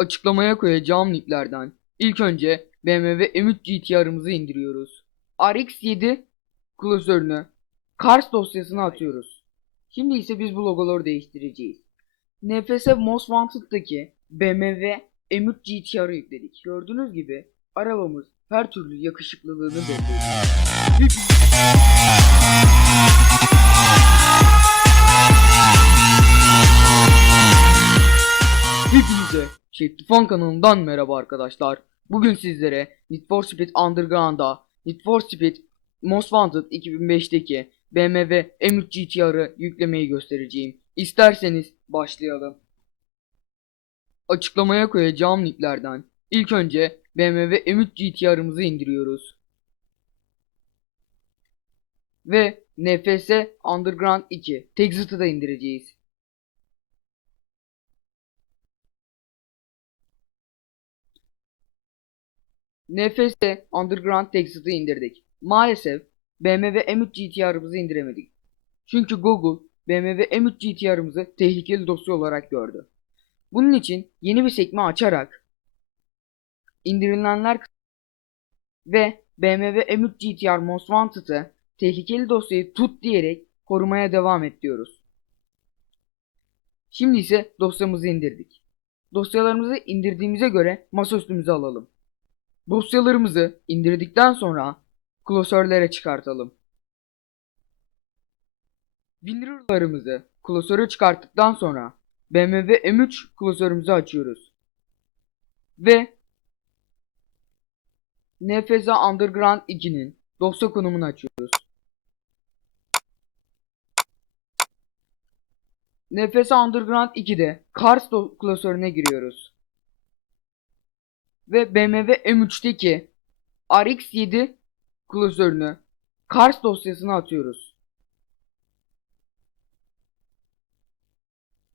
Açıklamaya koyacağım linklerden ilk önce BMW M3 GTR'ımızı indiriyoruz. RX7 klasörünü Cars dosyasına atıyoruz. Şimdi ise biz bu logoları değiştireceğiz. NFS Most Wanted'daki BMW M3 GTR'ı yükledik. Gördüğünüz gibi arabamız her türlü yakışıklılığını belli. Şektifan kanalından merhaba arkadaşlar. Bugün sizlere Need for Speed Underground'da Need for Speed Most Wanted 2005'teki BMW M3 GTR'ı yüklemeyi göstereceğim. İsterseniz başlayalım. Açıklamaya koyacağım linklerden ilk önce BMW M3 GTR'ımızı indiriyoruz. Ve NFS Underground 2 Texit'ı da indireceğiz. NFS Underground Texit'ı indirdik. Maalesef BMW M3 GTR'ımızı indiremedik. Çünkü Google BMW M3 GTR'ımızı tehlikeli dosya olarak gördü. Bunun için yeni bir sekme açarak indirilenler ve BMW M3 GTR Most Wanted'ı tehlikeli dosyayı tut diyerek korumaya devam et diyoruz. Şimdi ise dosyamızı indirdik. Dosyalarımızı indirdiğimize göre masaüstümüze alalım. Dosyalarımızı indirdikten sonra klasörlere çıkartalım. WinRAR'larımızı klasöre çıkarttıktan sonra BMW M3 klasörümüzü açıyoruz. Ve NFSA Underground 2'nin dosya konumunu açıyoruz. NFSA Underground 2'de Cars do- klasörüne giriyoruz ve BMW M3'teki RX7 klasörünü Cars dosyasına atıyoruz.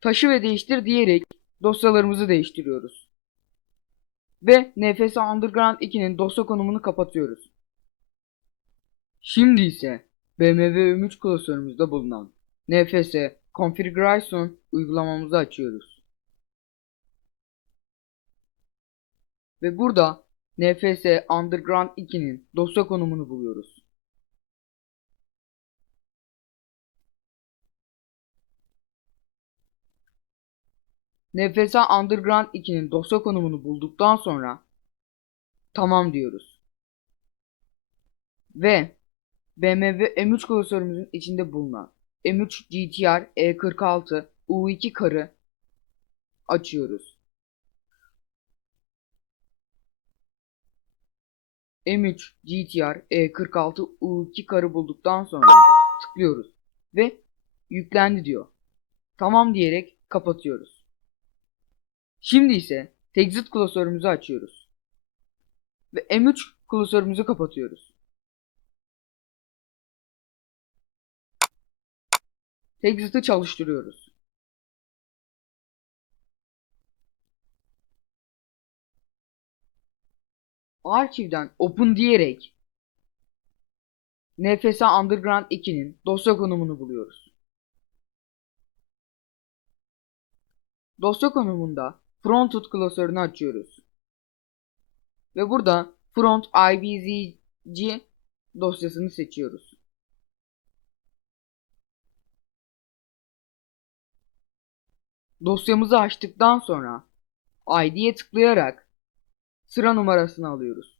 Taşı ve değiştir diyerek dosyalarımızı değiştiriyoruz. Ve NFS Underground 2'nin dosya konumunu kapatıyoruz. Şimdi ise BMW M3 klasörümüzde bulunan NFS Configuration uygulamamızı açıyoruz. Ve burada NFS Underground 2'nin dosya konumunu buluyoruz. NFS Underground 2'nin dosya konumunu bulduktan sonra tamam diyoruz. Ve BMW M3 klasörümüzün içinde bulunan M3 GTR E46 U2 karı açıyoruz. M3 GTR E46 U2 karı bulduktan sonra tıklıyoruz ve yüklendi diyor. Tamam diyerek kapatıyoruz. Şimdi ise Texit klasörümüzü açıyoruz. Ve M3 klasörümüzü kapatıyoruz. Texit'i çalıştırıyoruz. Arşivden open diyerek NFS Underground 2'nin dosya konumunu buluyoruz. Dosya konumunda Fronted klasörünü açıyoruz. Ve burada Front IBZG dosyasını seçiyoruz. Dosyamızı açtıktan sonra ID'ye tıklayarak sıra numarasını alıyoruz.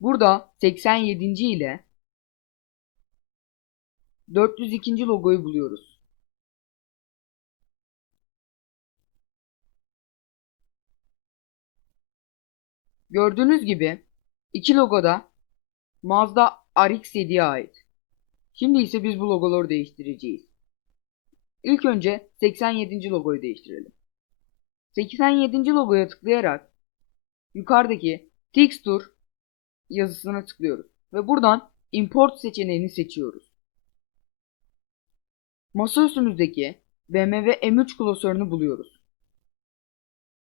Burada 87. ile 402. logoyu buluyoruz. Gördüğünüz gibi iki logo da Mazda RX-7'ye ait. Şimdi ise biz bu logoları değiştireceğiz. İlk önce 87. logoyu değiştirelim. 87. logoya tıklayarak yukarıdaki Texture yazısına tıklıyoruz. Ve buradan Import seçeneğini seçiyoruz. Masaüstümüzdeki BMW M3 klasörünü buluyoruz.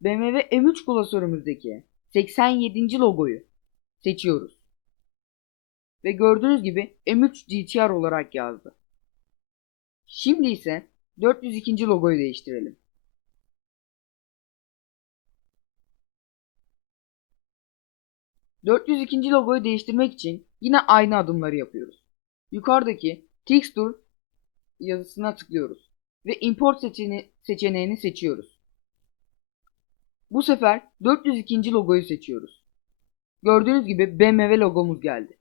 BMW M3 klasörümüzdeki 87. logoyu seçiyoruz. Ve gördüğünüz gibi M3 GTR olarak yazdı. Şimdi ise 402. logoyu değiştirelim. 402. logoyu değiştirmek için yine aynı adımları yapıyoruz. Yukarıdaki Texture yazısına tıklıyoruz ve Import seçeneği, seçeneğini seçiyoruz. Bu sefer 402. logoyu seçiyoruz. Gördüğünüz gibi BMW logomuz geldi.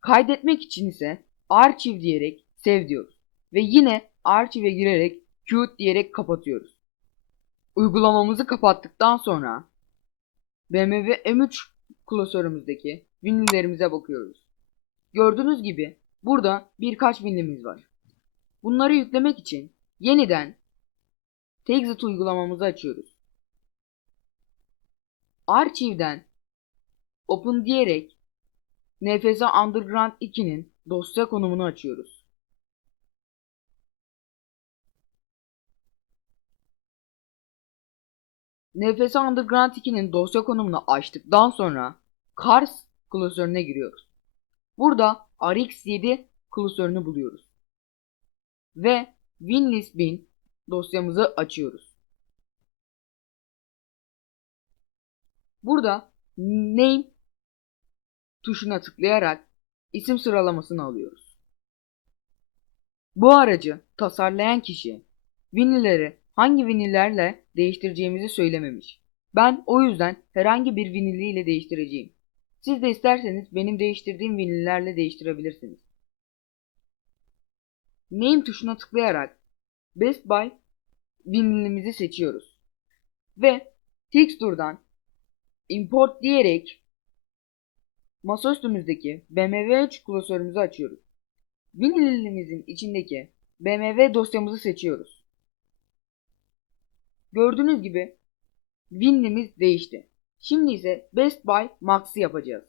Kaydetmek için ise Archive diyerek Save diyoruz. Ve yine Archive'e girerek Qt diyerek kapatıyoruz. Uygulamamızı kapattıktan sonra BMW M3 klasörümüzdeki vinillerimize bakıyoruz. Gördüğünüz gibi burada birkaç vinilimiz var. Bunları yüklemek için yeniden Texit uygulamamızı açıyoruz. Archive'den Open diyerek NFS Underground 2'nin dosya konumunu açıyoruz. NFS Underground 2'nin dosya konumunu açtıktan sonra Cars klasörüne giriyoruz. Burada RX7 klasörünü buluyoruz. Ve winlist bin dosyamızı açıyoruz. Burada name tuşuna tıklayarak isim sıralamasını alıyoruz. Bu aracı tasarlayan kişi vinilleri hangi vinillerle değiştireceğimizi söylememiş. Ben o yüzden herhangi bir viniliyle değiştireceğim. Siz de isterseniz benim değiştirdiğim vinillerle değiştirebilirsiniz. Name tuşuna tıklayarak Best Buy vinilimizi seçiyoruz. Ve Texture'dan Import diyerek masaüstümüzdeki BMW 3 klasörümüzü açıyoruz. Vinilimizin içindeki BMW dosyamızı seçiyoruz. Gördüğünüz gibi Win'imiz değişti. Şimdi ise Best Buy Max'ı yapacağız.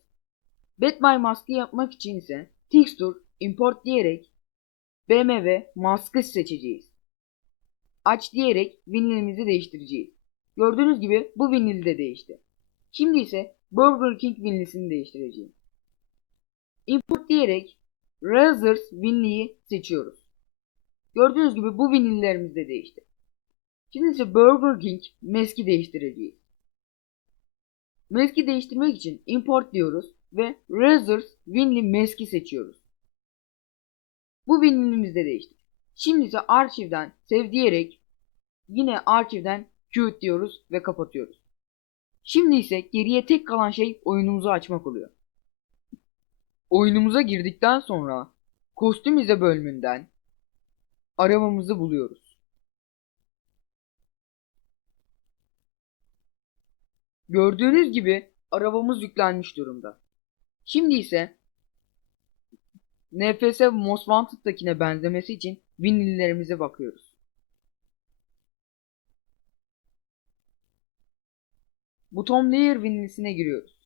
Best Buy Max'ı yapmak için ise Texture Import diyerek BMW Mask'ı seçeceğiz. Aç diyerek vinilimizi değiştireceğiz. Gördüğünüz gibi bu vinil de değişti. Şimdi ise Burger King vinilisini değiştireceğim. Import diyerek Razors viniliyi seçiyoruz. Gördüğünüz gibi bu vinillerimiz de değişti. Şimdi Burger King meski değiştireceğiz. Meski değiştirmek için import diyoruz ve Razors Winly meski seçiyoruz. Bu winlimiz de değişti. Şimdi ise arşivden save diyerek yine arşivden Qt diyoruz ve kapatıyoruz. Şimdi ise geriye tek kalan şey oyunumuzu açmak oluyor. Oyunumuza girdikten sonra kostümize bölümünden arabamızı buluyoruz. Gördüğünüz gibi arabamız yüklenmiş durumda. Şimdi ise NFS Most Wanted'dakine benzemesi için vinillerimize bakıyoruz. Buton Layer vinilisine giriyoruz.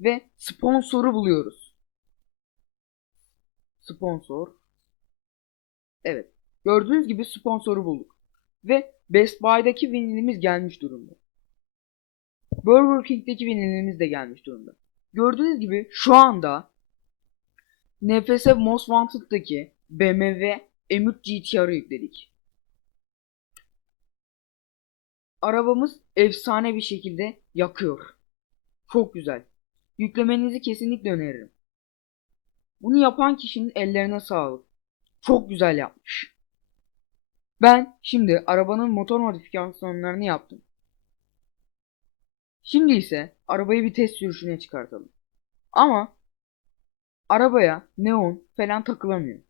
Ve sponsoru buluyoruz. Sponsor. Evet. Gördüğünüz gibi sponsoru bulduk. Ve Best Buy'daki vinilimiz gelmiş durumda. Burger King'deki vinilimiz de gelmiş durumda. Gördüğünüz gibi şu anda NFS Most Wanted'daki BMW M3 GTR'ı yükledik. Arabamız efsane bir şekilde yakıyor. Çok güzel. Yüklemenizi kesinlikle öneririm. Bunu yapan kişinin ellerine sağlık. Çok güzel yapmış. Ben şimdi arabanın motor modifikasyonlarını yaptım. Şimdi ise arabayı bir test sürüşüne çıkartalım. Ama arabaya neon falan takılamıyor.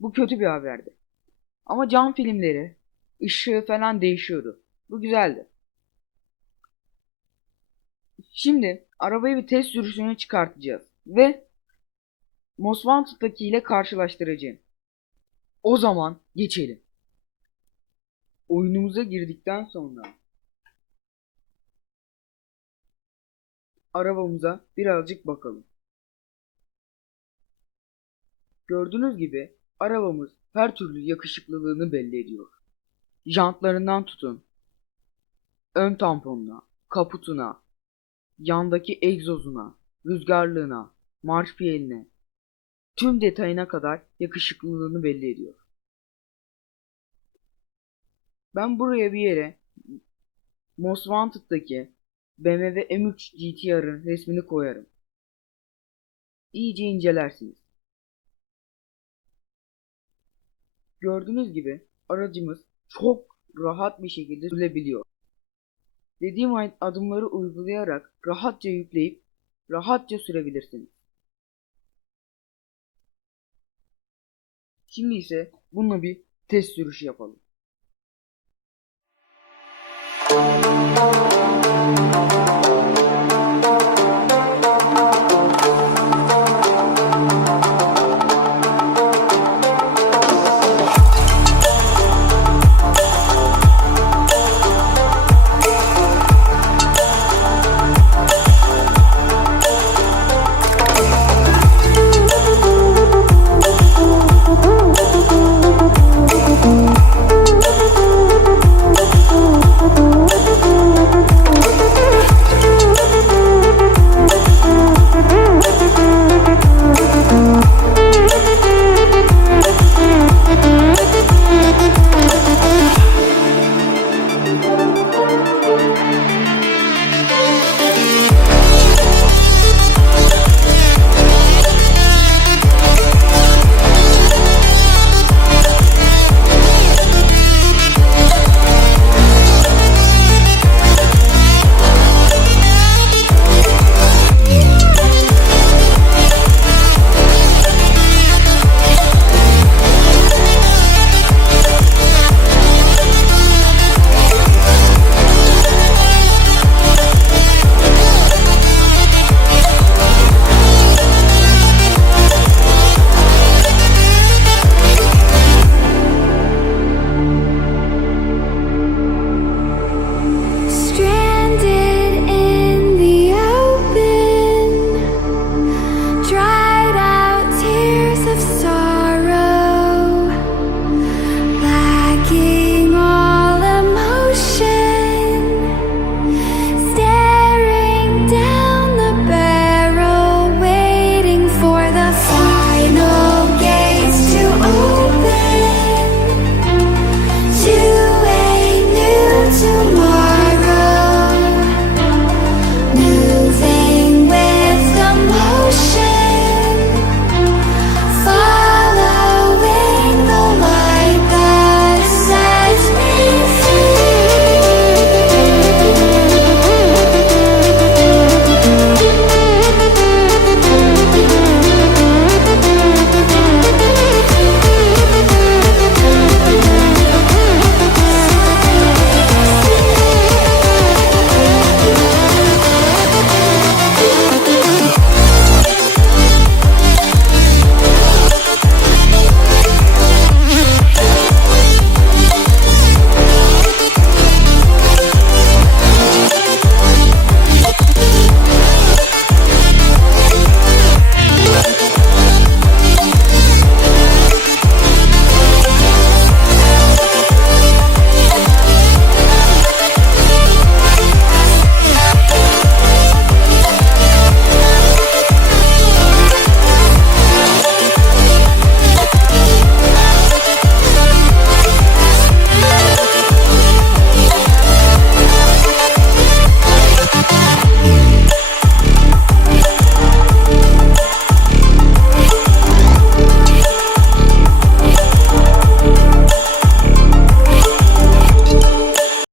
Bu kötü bir haberdi. Ama cam filmleri, ışığı falan değişiyordu. Bu güzeldi. Şimdi arabayı bir test sürüşüne çıkartacağız ve Most Wanted'daki ile karşılaştıracağım. O zaman geçelim. Oyunumuza girdikten sonra arabamıza birazcık bakalım. Gördüğünüz gibi arabamız her türlü yakışıklılığını belli ediyor. Jantlarından tutun, ön tamponuna, kaputuna, yandaki egzozuna, rüzgarlığına, marş piyeline, tüm detayına kadar yakışıklılığını belli ediyor. Ben buraya bir yere Most Wanted'daki BMW M3 GTR'ın resmini koyarım. iyice incelersiniz. Gördüğünüz gibi aracımız çok rahat bir şekilde sürülebiliyor. Dediğim adımları uygulayarak rahatça yükleyip rahatça sürebilirsiniz. Şimdi ise bununla bir test sürüşü yapalım.